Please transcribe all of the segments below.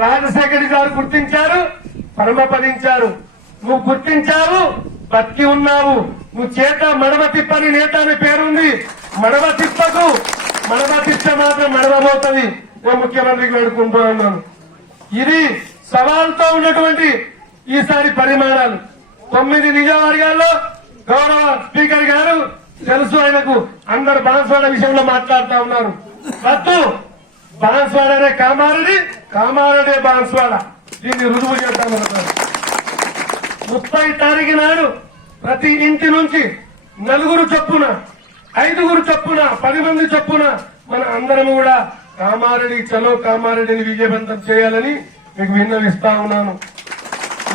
రాజశేఖర్ గారు గుర్తించారు, పరమపదించారు. నువ్వు గుర్తించావు, బతికి ఉన్నావు. నువ్వు చేత మడవ తిప్పని నేత అని పేరుంది. మడవ తిప్పకు, మడవ తిప్ప మాత్రం మడవబోతుంది. నేను ముఖ్యమంత్రికి వేడుకుంటూ ఉన్నాను. ఇది సవాల్తో ఉన్నటువంటి ఈసారి పరిమాణాలు. 9 నియోజకవర్గాల్లో గౌరవ స్పీకర్ గారు తెలుసు ఆయనకు, అందరు బాన్స్వాడ విషయంలో మాట్లాడుతూ ఉన్నారు. వద్దు, బాన్స్వాడనే కామారెడ్డి, కామారెడ్డి బాన్స్వాడ, దీన్ని రుజువు చేద్దామన్నారు. 30 తారీఖు నాడు ప్రతి ఇంటి నుంచి 4 చొప్పున, 5 చొప్పున, 10 మంది చొప్పున మన అందరం కూడా కామారెడ్డి చలో కామారెడ్డిని విజయవంతం చేయాలని మీకు విన్నవిస్తా ఉన్నాను.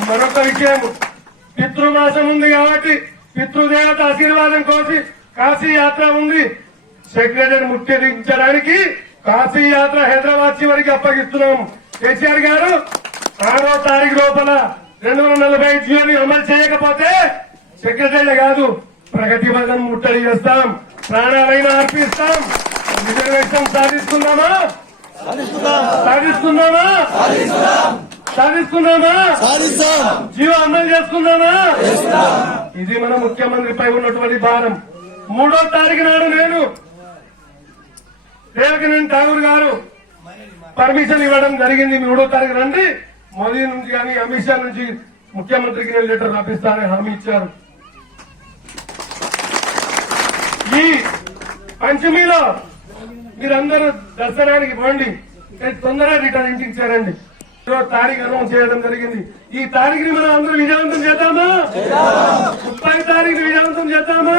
మరొక విషయం, పితృమాసం ఉంది కాబట్టి పితృదేవత ఆశీర్వాదం కోసి కాశీ యాత్ర ఉంది. సెక్రటరీ ముఖ్యరించడానికి కాశీ యాత్ర హైదరాబాద్ చివరికి అప్పగిస్తున్నాం. కేసీఆర్ గారు 6వ తారీఖు లోపల 240 జీవోని అమలు చేయకపోతే సెక్రటరీ కాదు, ప్రగతి భవన్ ముట్టడి చేస్తాం, ప్రాణాలైనా అర్పిస్తాం. రిజర్వేషన్ సాధిస్తున్నామా? సాధిస్తున్నామా? జీవో అమలు చేసుకున్నామా? ఇది మన ముఖ్యమంత్రిపై ఉన్నటువంటి భారం. 3వ తారీఖు నాడు నేను దేవకినేని ఠాగూర్ గారు పర్మిషన్ ఇవ్వడం జరిగింది. 3వ తారీఖు రండి, మోదీ నుంచి కానీ అమిత్ షా నుంచి ముఖ్యమంత్రికి నేను లెటర్ రాపిస్తానని హామీ ఇచ్చారు. ఈ పంచమిలో మీరందరూ దర్శనానికి పోండి, తొందరగా రిటర్న్ ఇంటికి చేరండి. 2వ తారీఖు అనౌన్స్ చేయడం జరిగింది. ఈ తారీఖుని మనం అందరూ విజయవంతం చేద్దామా? 30 తారీఖు విజయవంతం చేద్దామా?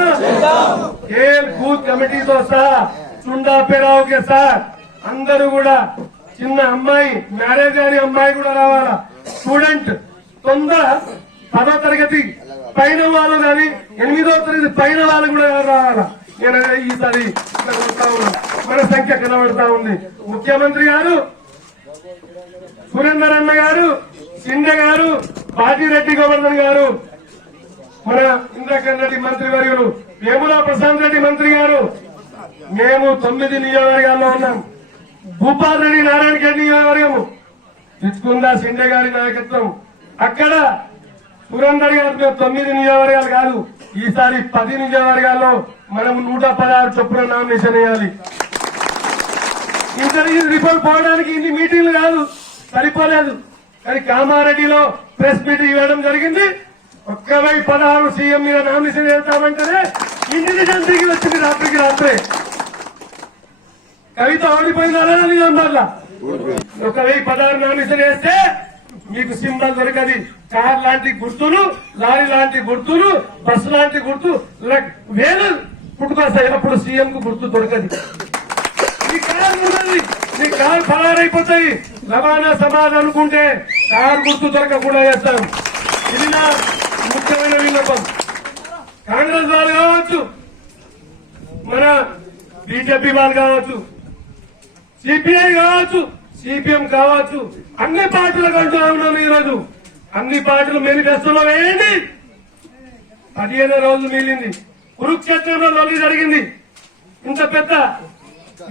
బూత్ కమిటీతో సహా చుండా పేరావుకే సార్ అందరూ కూడా, చిన్న అమ్మాయి, మ్యారేజ్ అయిన అమ్మాయి కూడా రావాలా. స్టూడెంట్ తొందర 10వ తరగతి పైన వాళ్ళు కానీ 8వ తరగతి పైన వాళ్ళు కూడా రావాలా. నేను ఈసారి మన సంఖ్య కనబడతా ఉంది. ముఖ్యమంత్రి గారు, సురేందర్ అన్న గారు, సిండే గారు, బాజిరెడ్డి గోవర్ధన్ గారు, మన ఇంద్రకరణ్ రెడ్డి మంత్రి వర్యులు, వేముల ప్రశాంత్ రెడ్డి మంత్రి గారు, మేము 9 నియోజకవర్గాల్లో ఉన్నాం. భూపాల్ రెడ్డి నారాయణ రెడ్డి నియోజకవర్గము తెచ్చుకుందా సిండే గారి నాయకత్వం. అక్కడ సురేందర్ గారు 9 నియోజకవర్గాలు కాదు, ఈసారి 10 నియోజకవర్గాల్లో మనం 116 చొప్పున నామినేషన్ వేయాలి. ఇంటర్వ్యూ రిపోర్ట్ పోవడానికి ఇన్ని మీటింగ్లు కాదు, సరిపోలేదు. కానీ కామారెడ్డిలో ప్రెస్ మీటింగ్ ఇవ్వడం జరిగింది. 1,016 సీఎం మీద నామినేషన్ వేస్తామంటేనే ఇంటెలిజెన్స్ దిగి వచ్చింది రాత్రికి రాత్రే. కవిత ఓడిపోయిందా నిజామాబాద్లా? 1,016 నామినేషన్ వేస్తే మీకు సింబల్ దొరకది. కార్ లాంటి గుర్తులు, లారీ లాంటి గుర్తులు, బస్సు లాంటి గుర్తు వేలు పుట్టుకొస్తాయి. అప్పుడు సీఎం కు గుర్తు దొరకది. ఈ కారు ఉన్నది, నీ కారు ఫలారైపోతాయి. రవాణా సమాధానం అనుకుంటే కారు గుర్తు దొరకకుండా చేస్తాం. ఇది నా ముఖ్యమైన విన్నపం. కాంగ్రెస్ వాళ్ళు కావచ్చు, మన బీజేపీ వాళ్ళు కావచ్చు, సిపిఐ కావచ్చు, సిపిఎం కావచ్చు, అన్ని పార్టీలకు అంటూ ఉన్నాను. ఈరోజు అన్ని పార్టీలు మేనిఫెస్టోలో వేయండి. 15 రోజులు మిగిలింది. కురుక్షేత్రంలో లొల్లి జరిగింది. ఇంత పెద్ద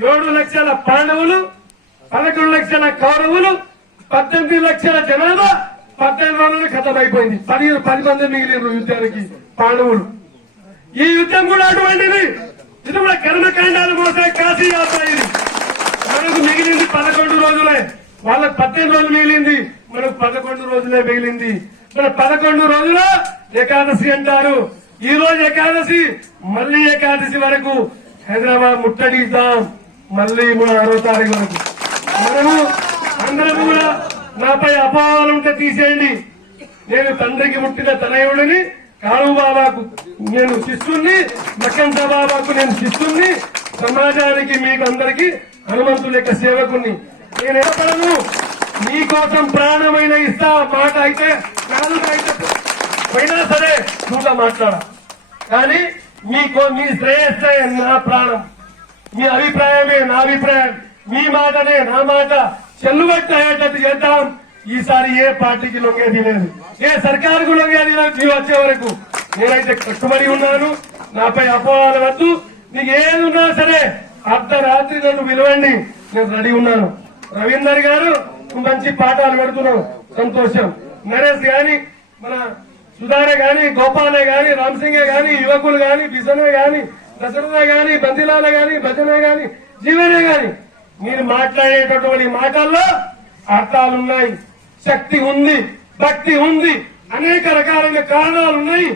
7 లక్షల పాండవులు, 11 లక్షల కౌరవులు, 18 లక్షల జనాభా 15 రోజులనే ఖతం అయిపోయింది. 10 మంది మిగిలిన యుద్ధానికి పాండవులు. ఈ యుద్ధం కూడా అటువంటిది. ఇది కూడా కర్మకాండాలు మోసే కాశీ యాత్ర. ఇది మనకు మిగిలింది 11 రోజులే. వాళ్ళకు 18 రోజులు మిగిలింది, మనకు 11 రోజులే మిగిలింది. మన 11 రోజుల ఏకాదశి అంటారు. ఈ రోజు ఏకాదశి, మళ్లీ ఏకాదశి వరకు హైదరాబాద్ ముట్టడిద్దాం. మళ్లీ 6వ తారీఖు వరకు మనము అందరం కూడా, నాపై అపోహలుంటే తీసేయండి. నేను తండ్రికి ముట్టిన తనయుడిని, కాళు బాబాకు నేను శిష్యుణ్ణి, మక్కంత బాబాకు నేను శిష్యుణ్ణి, సమాజానికి మీకు అందరికీ హనుమంతుల యొక్క సేవకుణ్ణి. నేను ఎక్కడను మీకోసం ప్రాణమైన ఇస్తా. మాట అయితే నాలుగు అయితే పోయినా సరే చూడ మాట్లాడా, కానీ మీ శ్రేయస్సే నా ప్రాణం, మీ అభిప్రాయమే నా అభిప్రాయం, మీ మాటనే నా మాట చెల్లుబట్టి అయ్యేటట్టు చేద్దాం. ఈసారి ఏ పార్టీకి లొంగేది లేదు, ఏ సర్కారుకు లొంగేది లేదు. నీవు వచ్చే వరకు నేనైతే కట్టుబడి ఉన్నాను. నాపై అపోహలు వద్దు. నీకు ఏది ఉన్నా సరే అర్ధరాత్రి నన్ను పిలవండి, నేను రెడీ ఉన్నాను. రవీందర్ గారు మంచి పాఠాలు పెడుతున్నావు, సంతోషం. నరేష్ గాని, మన సుధారే గాని, గోపాలే గాని, రామ్సింగే గాని, యువకులు గాని, బిసనే గాని, దశరథ గాని, బంతిలాల గాని, భజనే గాని, జీవనే గాని, మీరు మాట్లాడేటటువంటి మాటల్లో అర్థాలున్నాయి, శక్తి ఉంది, భక్తి ఉంది, అనేక రకాలైన కారణాలున్నాయి.